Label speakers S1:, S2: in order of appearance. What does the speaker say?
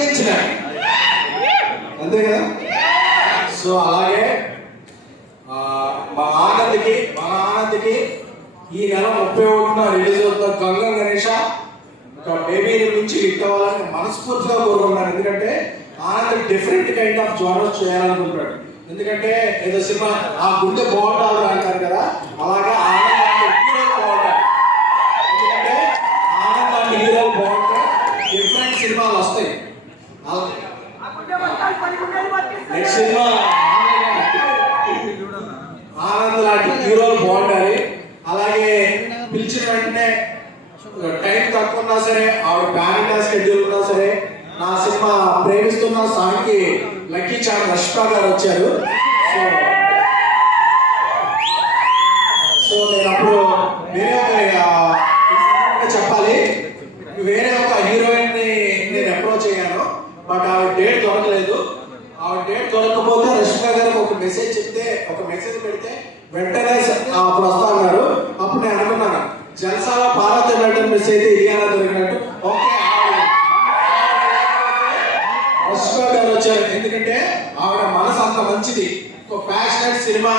S1: ప్రకటించిన అంతే కదా? సో అలాగే మా ఆనంద్కి మన ఆనంద్కి ఈ నెల ముప్పై ఒకటిన రిలీజ్ అవుతున్న గంగ గణేష బేబీ నుంచి హిట్ మనస్ఫూర్తిగా కోరుకుంటున్నాను. ఎందుకంటే Anand different kind of genres చేయాలనుకుంటాడు ఎందుకంటే ఏదో సినిమా ఆ గుండె బాగుంటాడు అంటారు కదా అలాగే ఆనంద్ హీరోలు బాగుంటాడు ఎందుకంటే ఆనంద్ హీరోలు బాగుంటే డిఫరెంట్ సినిమాలు వస్తాయి. నెక్స్ట్ సినిమా ఆనంద్ లాంటి హీరోలు బాగుండాలి. అలాగే పిలిచిన వెంటనే టైం తక్కువ ఉన్నా సరే ఆవిడ బ్యాన్ షెడ్యూల్ ఉన్నా సరే నా సినిమా ప్రేమిస్తున్న సాంగ్కి లక్కీ చాన్ రష్కా గారు వచ్చారు. సో సో నేను అప్పుడు వేరే ఒక చెప్పాలి. వేరే ఒక హీరోయిన్ని నేను అప్రోచ్ అయ్యాను బట్ ఆవిడ డేట్ దొరకలేదు ఆ డేట్ దొరకకపోతే రష్మిక గారికి ఒక మెసేజ్ చెప్తే ఒక మెసేజ్ పెడితే వెంటనే అప్పుడు వస్తా అన్నారు అప్పుడు నేను అనుకున్నాను జలసాల పార్వతి వెళ్ళడం మిస్ అయితే ఇరియానా దొరికినట్టు. ఓకే రష్మిక గారు వచ్చారు. ఎందుకంటే ఆవిడ మనసు అంత మంచిది. ఒక ప్యాషనెట్ సినిమా.